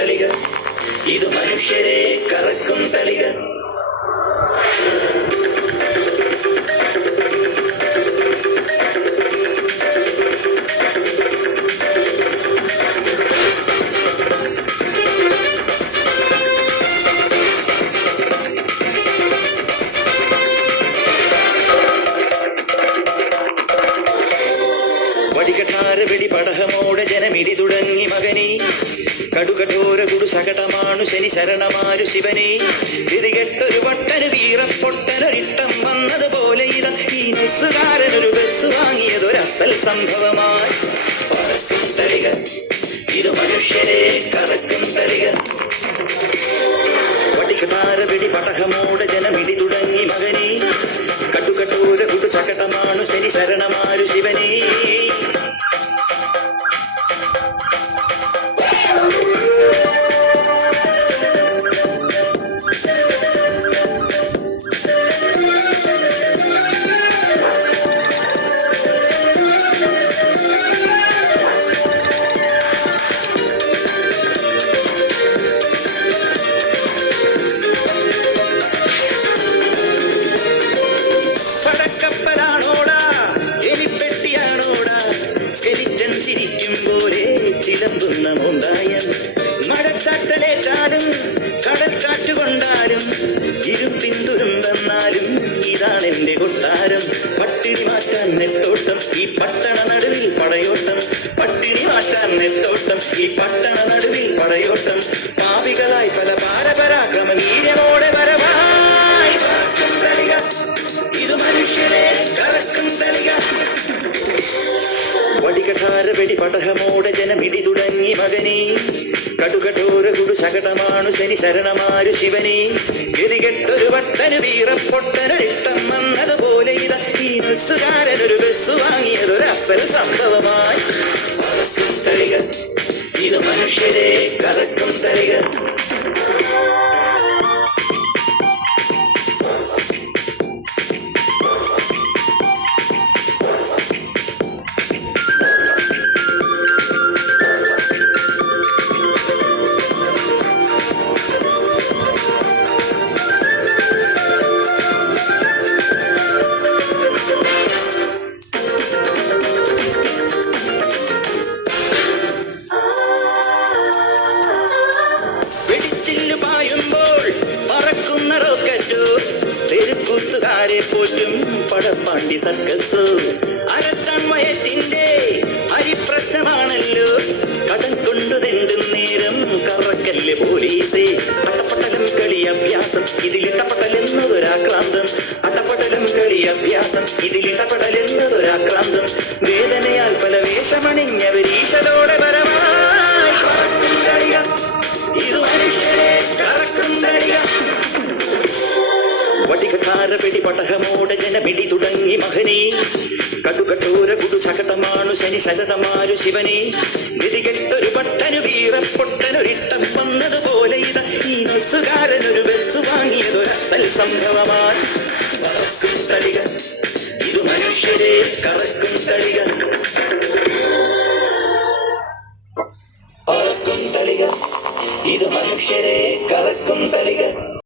തളിക, ഇത് മനുഷ്യരെ കറക്കും തളിക. വടികട്ടാറ് വെടി പടഹമോടെ ജനമിടി തുടങ്ങി മകനെ, കടുകഠോര കുടു ശകടമാണു ശനി ശരണമാരു ശിവനെ. വിധികെട്ടൊരു വട്ടന് വീറപ്പൊട്ടനൊരിട്ടം വന്നതുപോലെ ഇതാ ഈ നെസ്സുകാരനൊരു ബസ് വാങ്ങിയതൊരസൽ സംഭവമായി. പറക്കും തളിക, ഇത് മനുഷ്യരെ കറക്കും തളിക. വടികട്ടാറ് വെടി പടഹമോടെ ജനമിടി തുടങ്ങി മകനെ, കടുകഠോര കുടു ശകടമാണു ശനി ശരണമാരു ശിവനെ. പടക്കപ്പലാണോടാ എലിപ്പെട്ടിയാണോടാ, സ്കെലിറ്റൻ ചിരിക്കും പോലെ ചിലമ്പുന്ന മോന്തായം. മഴച്ചാട്ടലേറ്റാലും കടൽക്കാറ്റ് കൊണ്ടാലും ഇരുമ്പിന്തുരുമ്പെന്നാലും ഇതാണെന്റെ കൊട്ടാരം. പട്ടിണി മാറ്റാൻ നെട്ടോട്ടം ഈ പട്ടണ നടുവിൽ പടയോട്ടം, പട്ടിണി മാറ്റാൻ നെട്ടോട്ടം ഈ പട്ടണ നടുവിൽ പടയോട്ടം. പാവികളായി പല പാരപരാക്രമ വീരമോടെ വരവായി. പറക്കും തളിക, ഇത് മനുഷ്യരെ കറക്കും തളിക. വടികഠാര വെടി പടഹമോടെ ജനമിടി തുടങ്ങി മകനെ, കടുകഠോര കുടു ശകടമാണു ശനി ശരണമാരു ശിവനെ. ഗതികെട്ടൊരു വട്ടന് വീറപ്പൊട്ടനൊരിട്ടം വന്നതുപോലെ ഇതാ ഈ നെസ്സുകാരനൊരു ബസ് വാങ്ങിയതൊരസൽ സംഭവമായി. പറക്കും തളിക, ഇത് മനുഷ്യരെ കറക്കും തളിക. പായുമ്പോൾ പറക്കുന്ന റോക്കറ്റോ, തെരുക്കൂത്തുകാരെ പോറ്റും പടപ്പാണ്ടി സർക്കസോ. അരച്ചാൻ വയറ്റിന്റെ അരിപ്രശ്നമാണല്ലോ, കടൽ കൊണ്ടു തെണ്ടും നേരം കറക്കല്ല് പോലീസേ. അട്ടപ്പട്ടലം കളി അഭ്യാസം ഇതിലിട്ടപ്പടലെന്നതൊരാക്രാന്തം, അട്ടപ്പടലം കളി അഭ്യാസം ഇതിലിട്ടപ്പടലെന്നതൊരാക്രാന്തം. വേദനയാൽ പല വേഷമണിഞ്ഞവരീശലോടെ വരവായി. പറക്കും തളിക, ഇത് മനുഷ്യരെ കറക്കും തളിക. വടികഠാര വെടി പടഹമോടെ ജനമിടി തുടങ്ങി മകനെ, കടുകഠോര കുടു ശകടമാണു ശനി ശരണമാരു ശിവനെ. വിധികെട്ടൊരു പട്ടനു വീറപ്പൊട്ടനൊരിട്ടം വന്നതുപോലെ ഇതാ ഈ നെസ്സുകാരനൊരു ബസ് വാങ്ങിയതൊരസൽ സംഭവമായി.